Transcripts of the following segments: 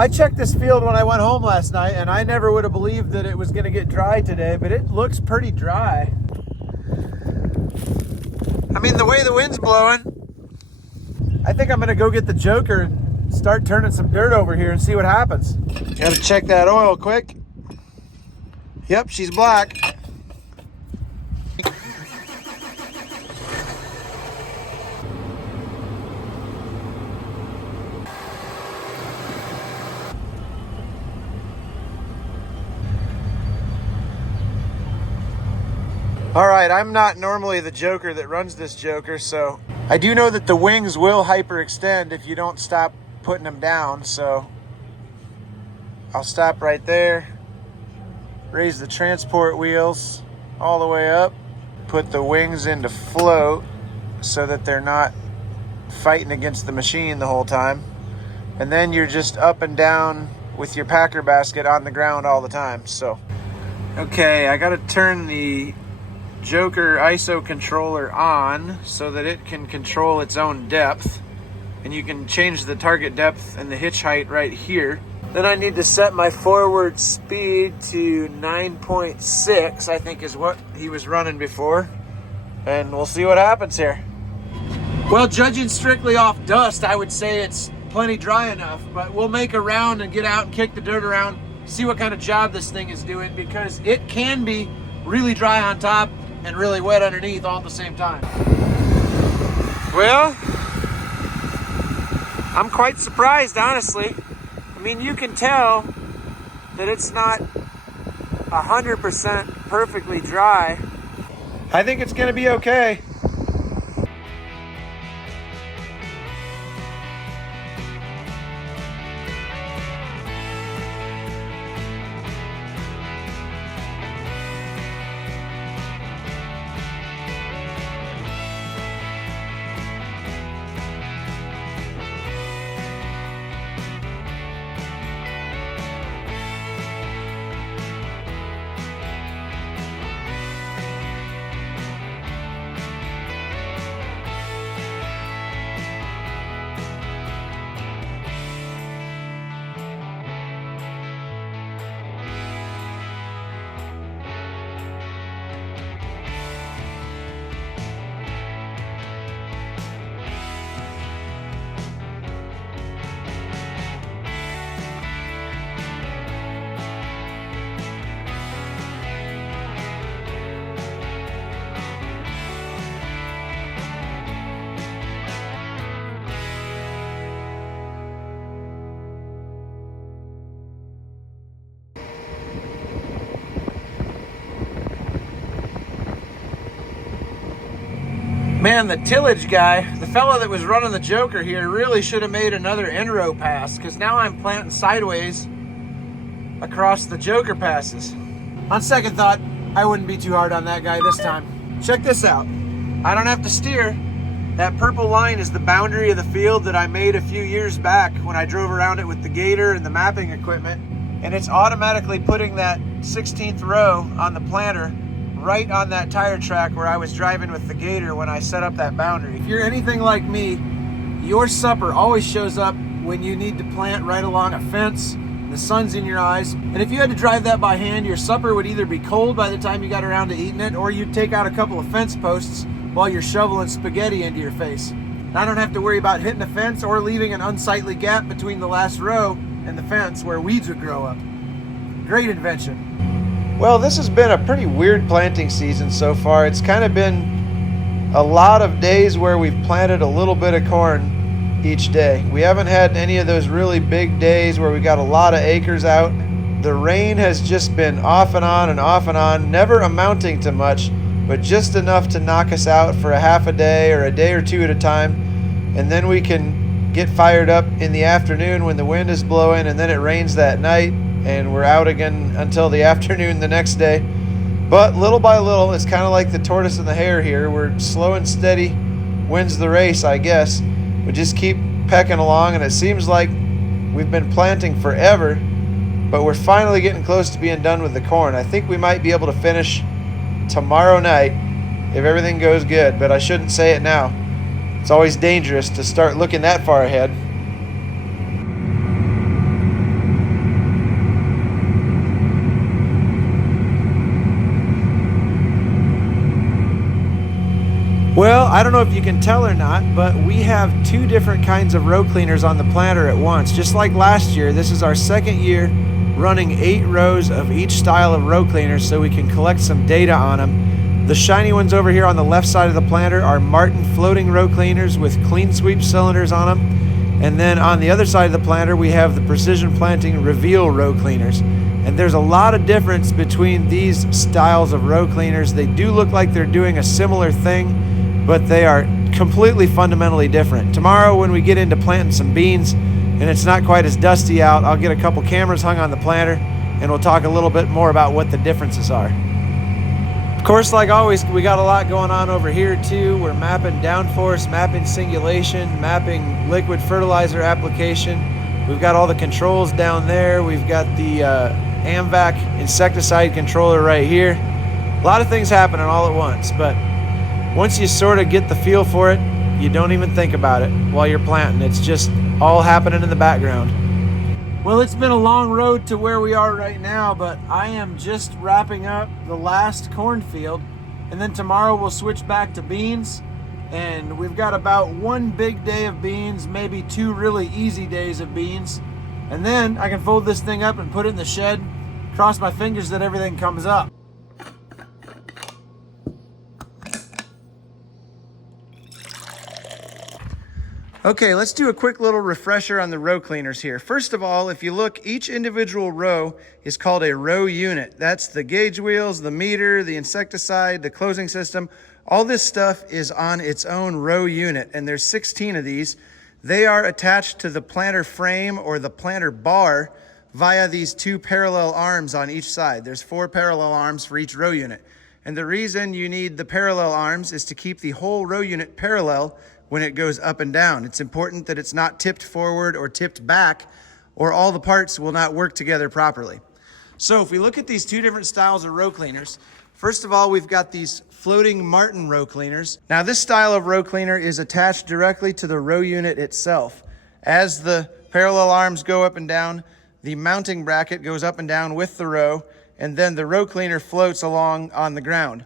I checked this field when I went home last night, and I never would have believed that it was going to get dry today, but it looks pretty dry. I mean, the way the wind's blowing, I think I'm going to go get the Joker and start turning some dirt over here and see what happens. Got to check that oil quick. Yep, she's black. All right, I'm not normally the joker that runs this Joker, so I do know that the wings will hyperextend if you don't stop putting them down, so I'll stop right there, raise the transport wheels all the way up, put the wings into float so that they're not fighting against the machine the whole time, and then you're just up and down with your packer basket on the ground all the time. So, okay, I gotta turn the Joker ISO controller on so that it can control its own depth, and you can change the target depth and the hitch height right here. Then I need to set my forward speed to 9.6, I think is what he was running before, and we'll see what happens here. Well, judging strictly off dust, I would say it's plenty dry enough, but we'll make a round and get out and kick the dirt around, see what kind of job this thing is doing, because it can be really dry on top and really wet underneath all at the same time. Well, I'm quite surprised, honestly. I mean, you can tell that it's not 100% perfectly dry. I think it's gonna be okay. Man, the tillage guy, the fellow that was running the Joker here, really should have made another end-row pass, because now I'm planting sideways across the Joker passes. On second thought, I wouldn't be too hard on that guy this time. Check this out. I don't have to steer. That purple line is the boundary of the field that I made a few years back when I drove around it with the Gator and the mapping equipment, and it's automatically putting that 16th row on the planter right on that tire track where I was driving with the Gator when I set up that boundary. If you're anything like me, your supper always shows up when you need to plant right along a fence, the sun's in your eyes, and if you had to drive that by hand, your supper would either be cold by the time you got around to eating it, or you'd take out a couple of fence posts while you're shoveling spaghetti into your face. I don't have to worry about hitting a fence or leaving an unsightly gap between the last row and the fence where weeds would grow up. Great invention. Well, this has been a pretty weird planting season so far. It's kind of been a lot of days where we've planted a little bit of corn each day. We haven't had any of those really big days where we got a lot of acres out. The rain has just been off and on, never amounting to much, but just enough to knock us out for a half a day or a day or two at a time. And then we can get fired up in the afternoon when the wind is blowing, and then it rains that night, and we're out again until the afternoon the next day. But little by little, it's kind of like the tortoise and the hare here. We're slow and steady wins the race, I guess. We just keep pecking along, and it seems like we've been planting forever, but we're finally getting close to being done with the corn. I think we might be able to finish tomorrow night if everything goes good, but I shouldn't say it now. It's always dangerous to start looking that far ahead. I don't know if you can tell or not, but we have two different kinds of row cleaners on the planter at once. Just like last year, this is our second year running 8 rows of each style of row cleaners so we can collect some data on them. The shiny ones over here on the left side of the planter are Martin floating row cleaners with clean sweep cylinders on them. And then on the other side of the planter, we have the Precision Planting Reveal row cleaners. And there's a lot of difference between these styles of row cleaners. They do look like they're doing a similar thing, but they are completely fundamentally different. Tomorrow when we get into planting some beans and it's not quite as dusty out, I'll get a couple cameras hung on the planter and we'll talk a little bit more about what the differences are. Of course, like always, we got a lot going on over here too. We're mapping downforce, mapping singulation, mapping liquid fertilizer application. We've got all the controls down there. We've got the AMVAC insecticide controller right here. A lot of things happening all at once, but once you sort of get the feel for it, you don't even think about it while you're planting. It's just all happening in the background. Well, it's been a long road to where we are right now, but I am just wrapping up the last cornfield, and then tomorrow we'll switch back to beans, and we've got about one big day of beans, maybe 2 really easy days of beans, and then I can fold this thing up and put it in the shed, cross my fingers that everything comes up. Okay, let's do a quick little refresher on the row cleaners here. First of all, if you look, each individual row is called a row unit. That's the gauge wheels, the meter, the insecticide, the closing system. All this stuff is on its own row unit, and there's 16 of these. They are attached to the planter frame or the planter bar via these 2 parallel arms on each side. There's 4 parallel arms for each row unit. And the reason you need the parallel arms is to keep the whole row unit parallel when it goes up and down. It's important that it's not tipped forward or tipped back, or all the parts will not work together properly. So if we look at these 2 different styles of row cleaners, first of all, we've got these floating Martin row cleaners. Now this style of row cleaner is attached directly to the row unit itself. As the parallel arms go up and down, the mounting bracket goes up and down with the row, and then the row cleaner floats along on the ground.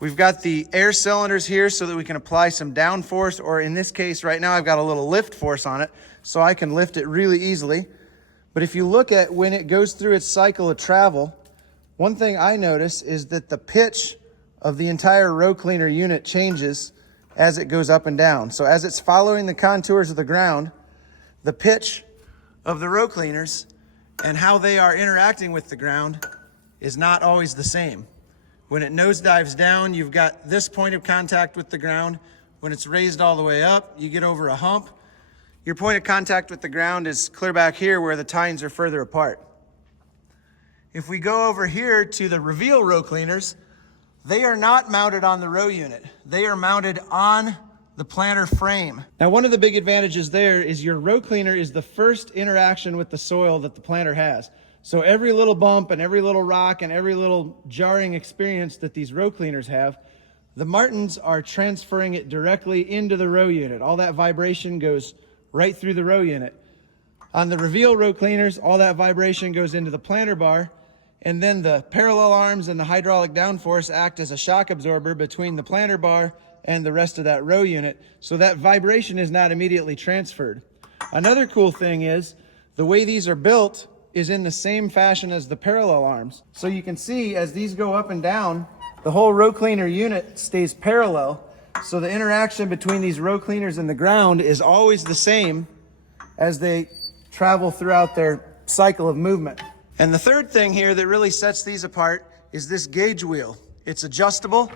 We've got the air cylinders here so that we can apply some downforce, or in this case right now I've got a little lift force on it so I can lift it really easily. But if you look at when it goes through its cycle of travel, one thing I notice is that the pitch of the entire row cleaner unit changes as it goes up and down. So as it's following the contours of the ground, the pitch of the row cleaners and how they are interacting with the ground is not always the same. When it nosedives down, you've got this point of contact with the ground. When it's raised all the way up, you get over a hump. Your point of contact with the ground is clear back here where the tines are further apart. If we go over here to the Reveal row cleaners, they are not mounted on the row unit. They are mounted on the planter frame. Now, one of the big advantages there is your row cleaner is the first interaction with the soil that the planter has. So every little bump and every little rock and every little jarring experience that these row cleaners have, the Martins are transferring it directly into the row unit. All that vibration goes right through the row unit. On the Reveal row cleaners, all that vibration goes into the planter bar, and then the parallel arms and the hydraulic downforce act as a shock absorber between the planter bar and the rest of that row unit, so that vibration is not immediately transferred. Another cool thing is the way these are built is in the same fashion as the parallel arms. So you can see as these go up and down, the whole row cleaner unit stays parallel. So the interaction between these row cleaners and the ground is always the same as they travel throughout their cycle of movement. And the third thing here that really sets these apart is this gauge wheel. It's adjustable.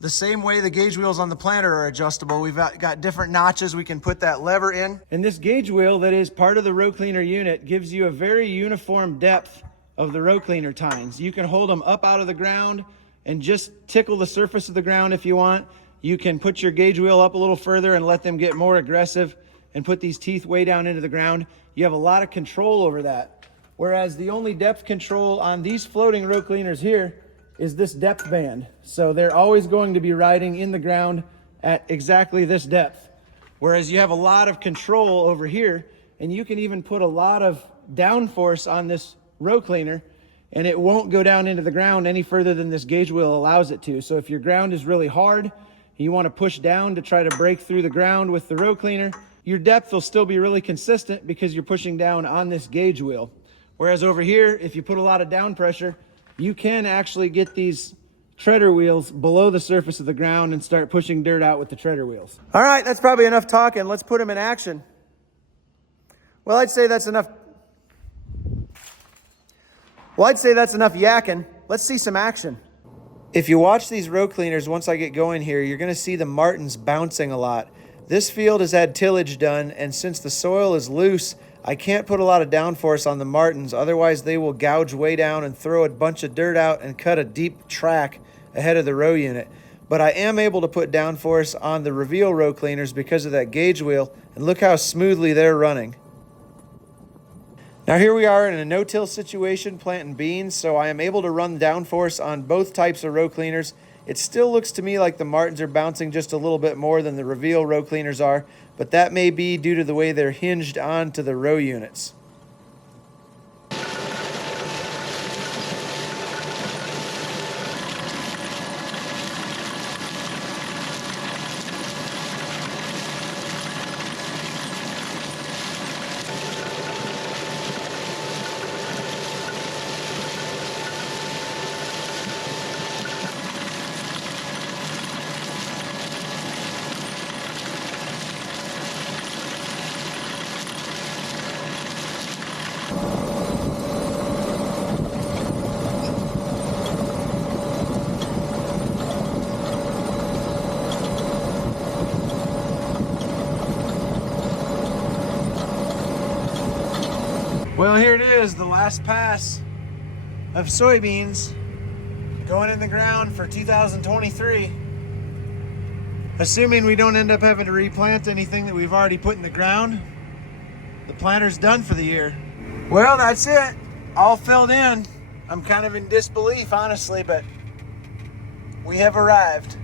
The same way the gauge wheels on the planter are adjustable. We've got different notches we can put that lever in. And this gauge wheel that is part of the row cleaner unit gives you a very uniform depth of the row cleaner tines. You can hold them up out of the ground and just tickle the surface of the ground if you want. You can put your gauge wheel up a little further and let them get more aggressive and put these teeth way down into the ground. You have a lot of control over that. Whereas the only depth control on these floating row cleaners here is this depth band. So they're always going to be riding in the ground at exactly this depth. Whereas you have a lot of control over here, and you can even put a lot of downforce on this row cleaner and it won't go down into the ground any further than this gauge wheel allows it to. So if your ground is really hard You want to push down to try to break through the ground with the row cleaner. Your depth will still be really consistent because you're pushing down on this gauge wheel. Whereas over here, if you put a lot of down pressure, you can actually get these treader wheels below the surface of the ground and start pushing dirt out with the treader wheels. All right, that's probably enough talking. Let's put them in action. Well, I'd say that's enough yakking. Let's see some action. If you watch these row cleaners, once I get going here, you're gonna see the Martins bouncing a lot. This field has had tillage done, and since the soil is loose, I can't put a lot of downforce on the Martins, otherwise they will gouge way down and throw a bunch of dirt out and cut a deep track ahead of the row unit. But I am able to put downforce on the Reveal row cleaners because of that gauge wheel, and look how smoothly they're running. Now here we are in a no-till situation planting beans, so I am able to run downforce on both types of row cleaners. It still looks to me like the Martins are bouncing just a little bit more than the Reveal row cleaners are, but that may be due to the way they're hinged onto the row units. Well, here it is, the last pass of soybeans going in the ground for 2023. Assuming we don't end up having to replant anything that we've already put in the ground, the planter's done for the year. Well, that's it. All filled in. I'm kind of in disbelief, honestly, but we have arrived.